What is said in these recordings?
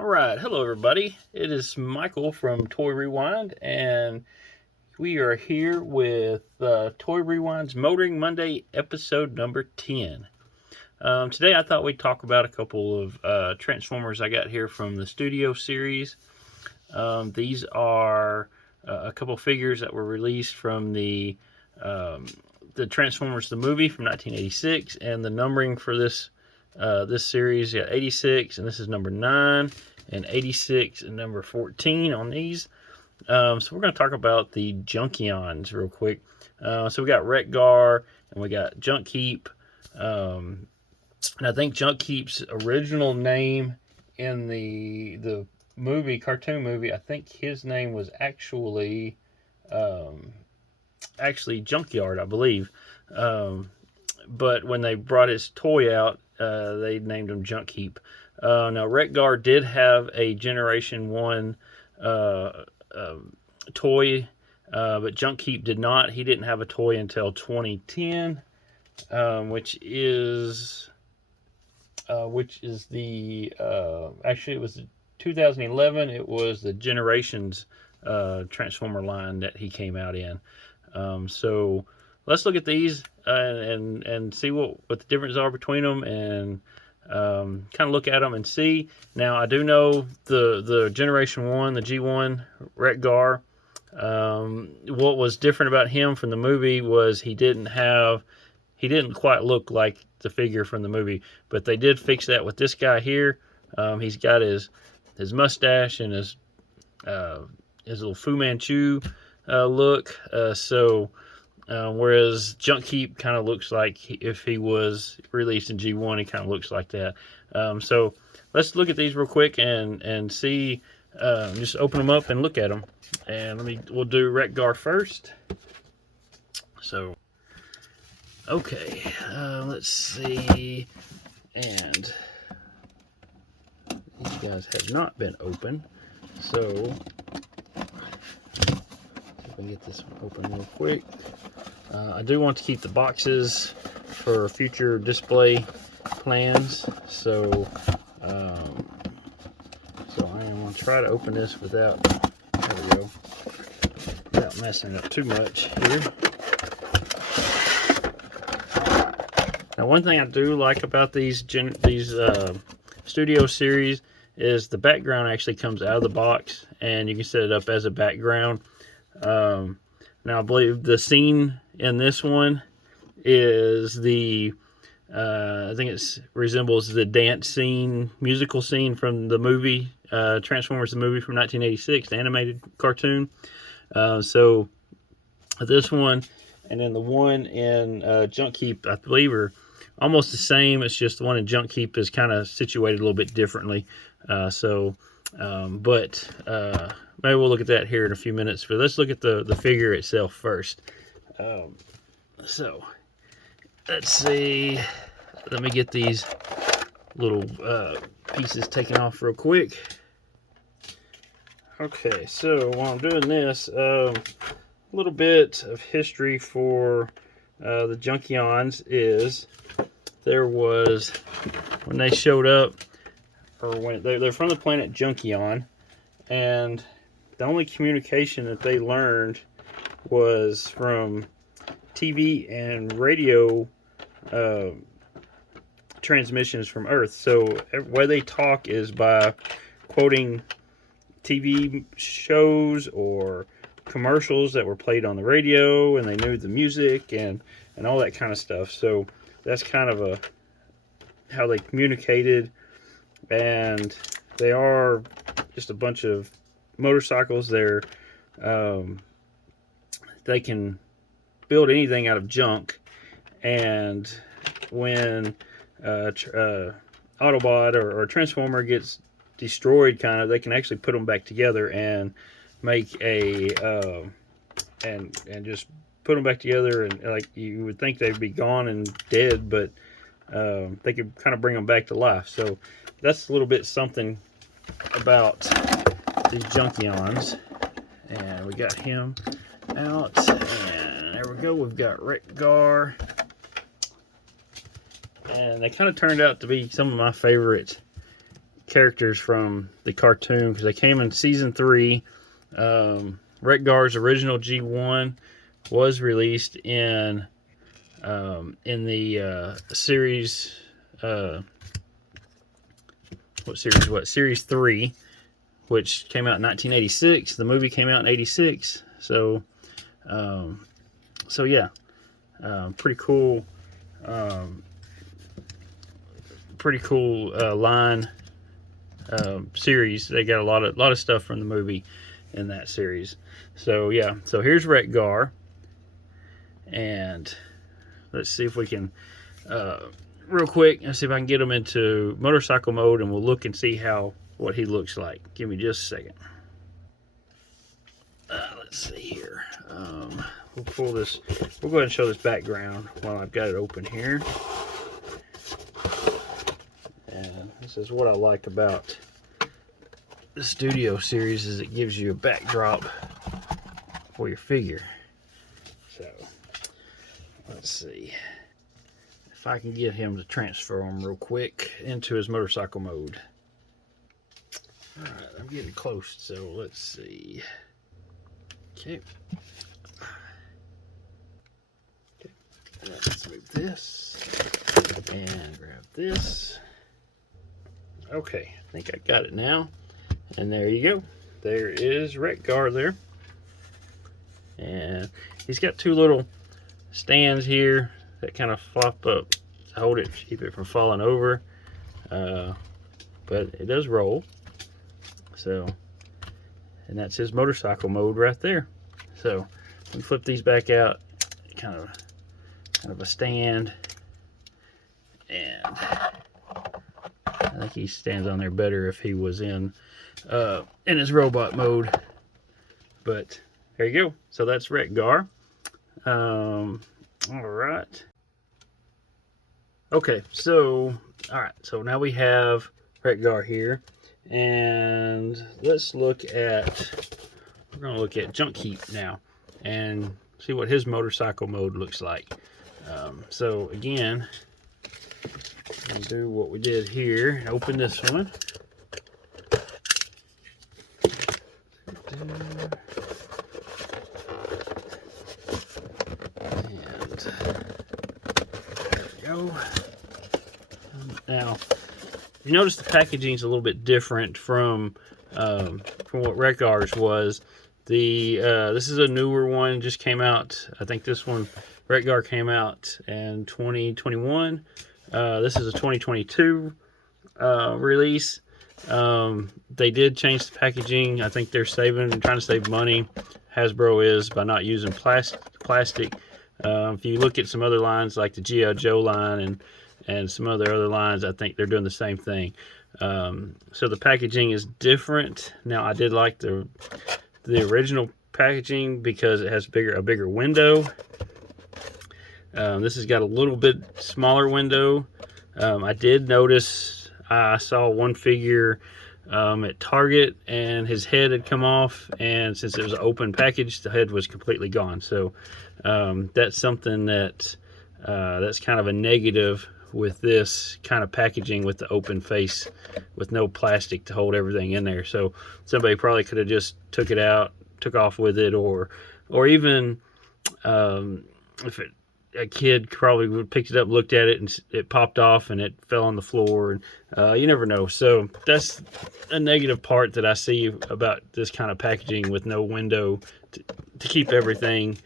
Alright, hello everybody. It is Michael from Toy Rewind, and we are here with Toy Rewind's Motoring Monday episode number 10. Today I thought we'd talk about a couple of Transformers I got here from the Studio series. These are a couple figures that were released from the Transformers the movie from 1986, and the numbering for this series, you got 86, and this is number 9, and 86 and number 14 on these. So we're going to talk about the Junkions real quick. So we got Wrek-Gar and we got Junkheap. And I think Junkheap's original name in the movie, cartoon movie, I think his name was actually Junkyard, I believe. But when they brought his toy out, they named him Junkheap. Now, Wrek-Gar did have a Generation 1 toy, but Junkheap did not. He didn't have a toy until 2010, which is the actually it was 2011. It was the Generations Transformer line that he came out in. So let's look at these and see what the differences are between them, and kind of look at them and see. Now, I do know the Generation 1, the G1 Wrek-Gar, what was different about him from the movie was he didn't quite look like the figure from the movie, but they did fix that with this guy here. He's got his mustache and his little Fu Manchu look. Whereas Junkheap kind of looks like if he was released in G1, he kind of looks like that. So let's look at these real quick and see. Just open them up and look at them. And we'll do Wrek-Gar first. So, okay, let's see. And these guys have not been opened. So, if we get this one open real quick. I do want to keep the boxes for future display plans, so I am going to try to open this without, there we go, without messing up too much here. Now, one thing I do like about these Studio series is the background actually comes out of the box, and you can set it up as a background. Now, I believe the scene in this one is I think it resembles the dance scene, musical scene from the movie, Transformers the movie from 1986, the animated cartoon. So this one and then the one in Junkheap, I believe, are almost the same. It's just the one in Junkheap is kind of situated a little bit differently. Maybe we'll look at that here in a few minutes. But let's look at the figure itself first. So let's see. Let me get these little pieces taken off real quick. Okay, so while I'm doing this, a little bit of history for the Junkions is there was, when they showed up, or when they're from the planet Junkion, and the only communication that they learned was from TV and radio transmissions from Earth. So the way they talk is by quoting TV shows or commercials that were played on the radio, and they knew the music and all that kind of stuff. So that's kind of how they communicated. And they are just a bunch of motorcycles. They can build anything out of junk, and when Autobot or a Transformer gets destroyed, they can actually put them back together and make and just put them back together, and like you would think they'd be gone and dead, but they could kind of bring them back to life. So that's a little bit something about these Junkions. And we got him out, and there we go. We've got Wrek-Gar, and they kind of turned out to be some of my favorite characters from the cartoon, because they came in season 3. Wrek-Gar's original G1 was released in the series. Series 3, which came out in 1986. The movie came out in 86. So yeah, pretty cool. Line series. They got a lot of stuff from the movie in that series. So yeah, so here's Wrek-Gar, and let's see if we can real quick, let's see if I can get him into motorcycle mode, and we'll look and see what he looks like. Give me just a second. Let's see here. We'll pull this. We'll go ahead and show this background while I've got it open here. And this is what I like about the Studio series, is it gives you a backdrop for your figure. So let's see if I can get him to transfer him real quick into his motorcycle mode. Alright, I'm getting close, so let's see. Okay. Let's move this and grab this. Okay, I think I got it now. And there you go. There is Wrek-Gar there. And he's got 2 little stands here that kind of flop up to hold it, keep it from falling over. But it does roll. So, and that's his motorcycle mode right there. So, we flip these back out, kind of a stand, and I think he stands on there better if he was in his robot mode. But there you go. So that's Wrek-Gar. All right. Okay, so so now we have Wrek-Gar here, and let's look at. We're going to look at Junkheap now and see what his motorcycle mode looks like. So again, we'll do what we did here. Open this one. And there we go. Now, you notice the packaging is a little bit different from what Wrek-Gar's was. This is a newer one, just came out. I think this one, Wrek-Gar, came out in 2021. This is a 2022 release. They did change the packaging. I think they're trying to save money. Hasbro is, by not using plastic. If you look at some other lines like the G.I. Joe line and some other lines, I think they're doing the same thing. So the packaging is different. Now, I did like the original packaging because it has a bigger window. This has got a little bit smaller window. I did notice, I saw one figure at Target, and his head had come off, and since it was an open package, the head was completely gone. So that's something that's kind of a negative with this kind of packaging, with the open face with no plastic to hold everything in there. So somebody probably could have just took it out, took off with it, or even if a kid probably would have picked it up, looked at it, and it popped off and it fell on the floor. And you never know. So that's a negative part that I see about this kind of packaging, with no window to keep everything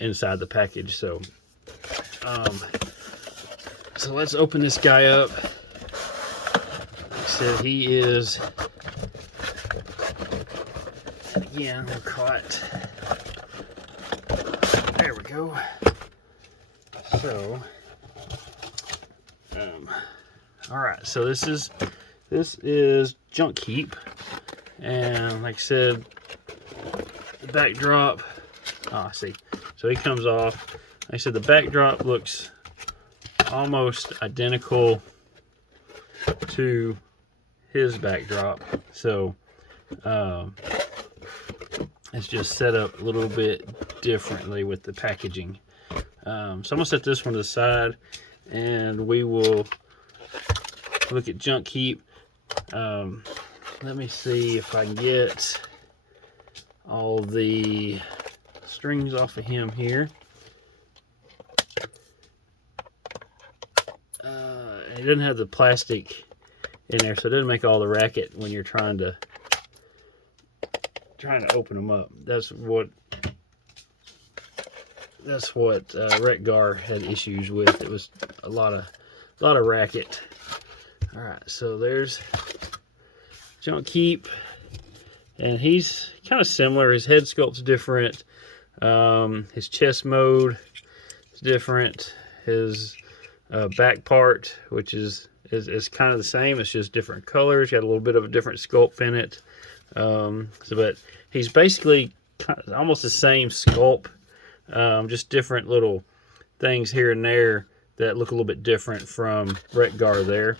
inside the package. So so let's open this guy up. Like I said, he is, and again, we're caught. There we go. So, all right. So this is Junkheap, and like I said, the backdrop. I see. So he comes off. Like I said, the backdrop looks almost identical to his backdrop. So it's just set up a little bit differently with the packaging. So I'm gonna set this one to the side, and we will look at Junkheap. Let me see if I can get all the strings off of him here. It doesn't have the plastic in there, so it doesn't make all the racket when you're trying to open them up. That's what Wrek-Gar had issues with. It was a lot of racket. All right, so there's Junkheap, and he's kind of similar. His head sculpt's different. His chest mode is different. His back part, which is kind of the same. It's just different colors. Got a little bit of a different sculpt in it. But he's basically almost the same sculpt, just different little things here and there that look a little bit different from Wrek-Gar there.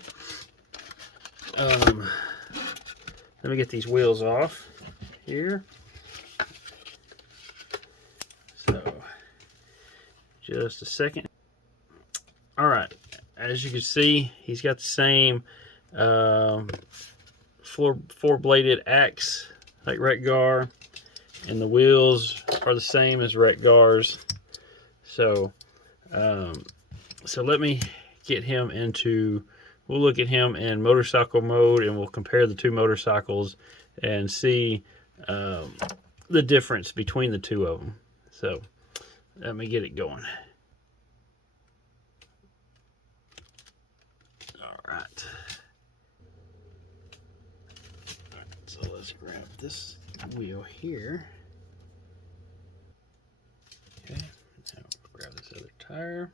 Let me get these wheels off here. So, just a second. All right, as you can see, he's got the same four-bladed axe like Wrek-Gar, and the wheels are the same as Wrek-Gar's. So, so let me get him into. We'll look at him in motorcycle mode, and we'll compare the two motorcycles and see the difference between the two of them. So, let me get it going. All right. So let's grab this wheel here. Okay, now we'll grab this other tire.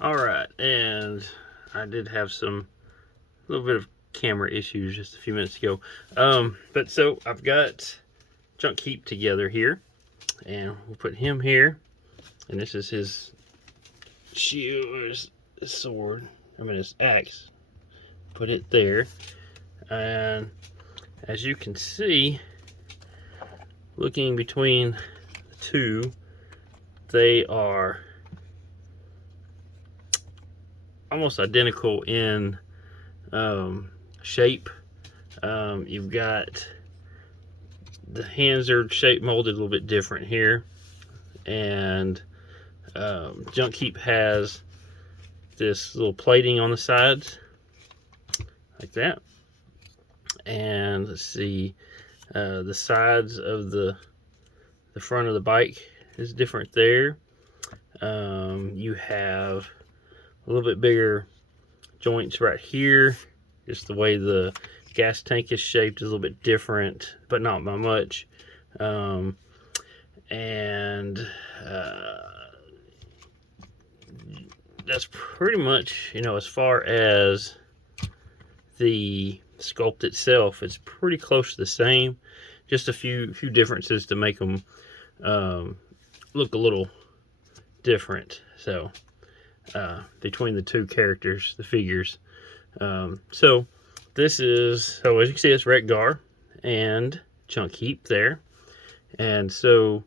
All right, and I did have a little bit of camera issues just a few minutes ago. But so I've got Junkheap together here, and we'll put him here, and this is his shield, or his sword, his axe. Put it there, and as you can see, looking between the two, they are almost identical in shape. You've got the hands are shape molded a little bit different here, and Junkheap has this little plating on the sides like that, and let's see, the sides of the front of the bike is different there. You have a little bit bigger joints right here. Just the way the gas tank is shaped is a little bit different, but not by much. That's pretty much, as far as the sculpt itself, it's pretty close to the same. Just a few differences to make them look a little different. So between the two characters, the figures. So this is, so as you can see, it's Wrek-Gar and Junkheap there. And so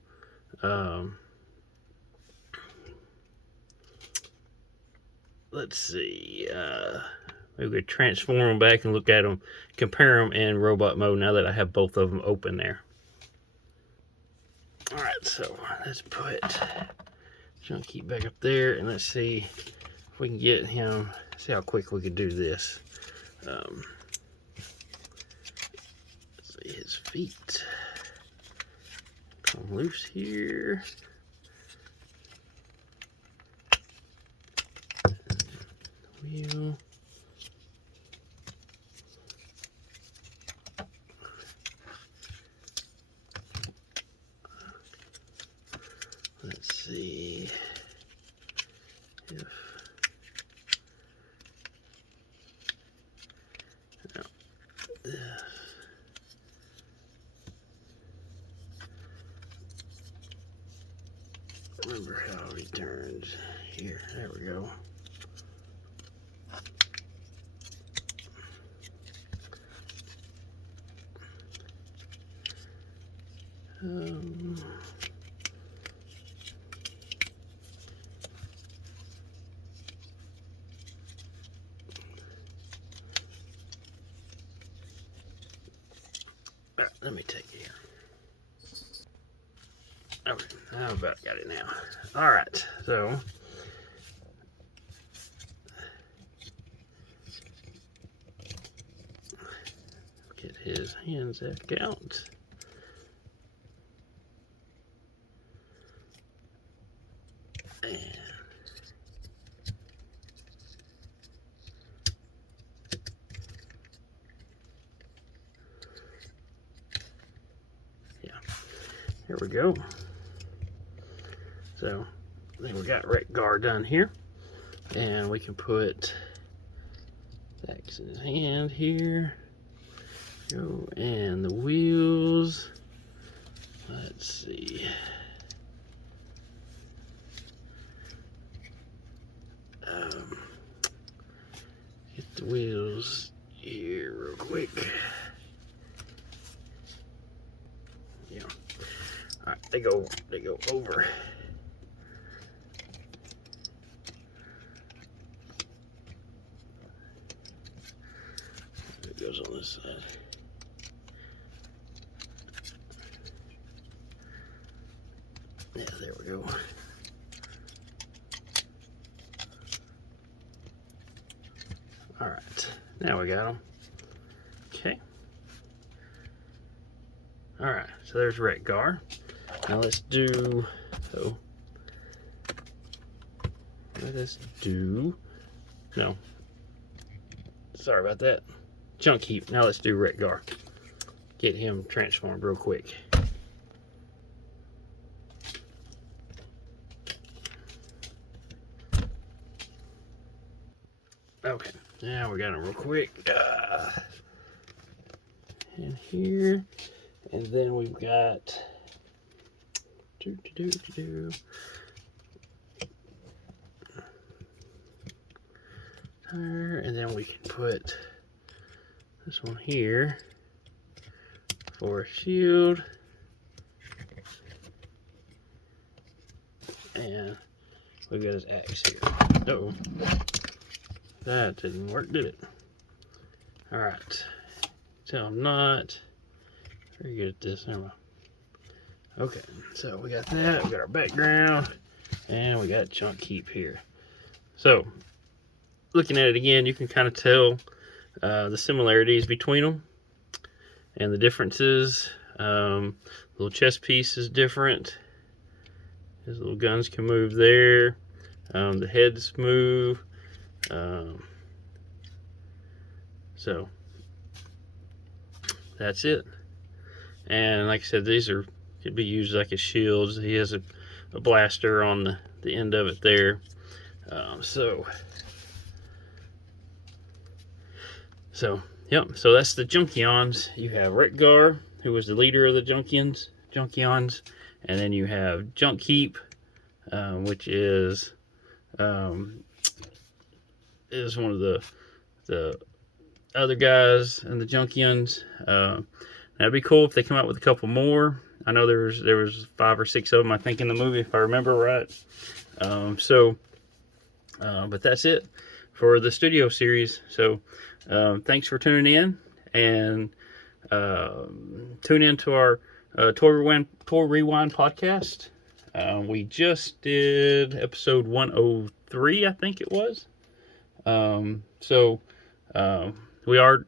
let's see, maybe we could transform them back and look at them, compare them in robot mode now that I have both of them open there. All right, so let's put Junkheap back up there, and let's see if we can get him, see how quick we could do this. Let's see his feet. Come loose here. Wheel. Let's see if now this. Remember how he turned here. There we go. Let me take it here. Okay, I about got it now. All right, so get his hands back out. And yeah, here we go. So I think we got Wrek-Gar done here, and we can put Zach's in his hand here. Go, and the wheels. Let's see. Get the wheels here real quick. Yeah. All right, they go over. It goes on this side. Yeah, there we go. All right, now we got them. Okay. All right, so there's Wrek-Gar. Now let's do, no, sorry about that. Junkheap. Now let's do Wrek-Gar. Get him transformed real quick. Okay, now we got him real quick. And here, and then we've got tire, and then we can put this one here for a shield, and we got his axe here. Uh-oh, that didn't work, did it? All right, tell him not. Very good at this. Never mind. Okay, so we got that. We got our background, and we got Junkheap here. So, looking at it again, you can kind of tell the similarities between them and the differences. Little chest piece is different. His little guns can move there. The heads move. So that's it. And like I said, these could be used like as shields. He has a blaster on the end of it there. So yep. So that's the Junkions. You have Wrek-Gar, who was the leader of the Junkions, and then you have Junkheap, which is one of the other guys in the Junkions. That'd be cool if they come out with a couple more. I know there was 5 or 6 of them, I think, in the movie, if I remember right. But that's it for the studio series. So thanks for tuning in, and tune in to our Toy Rewind podcast. We just did episode 103, I think it was. We are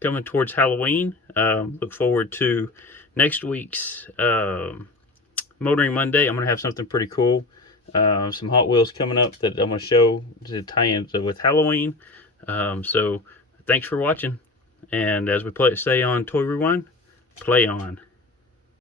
coming towards Halloween. Look forward to next week's Motoring Monday. I'm going to have something pretty cool. Some Hot Wheels coming up that I'm going to show to tie in with Halloween. So thanks for watching. And as we say on Toy Rewind, play on.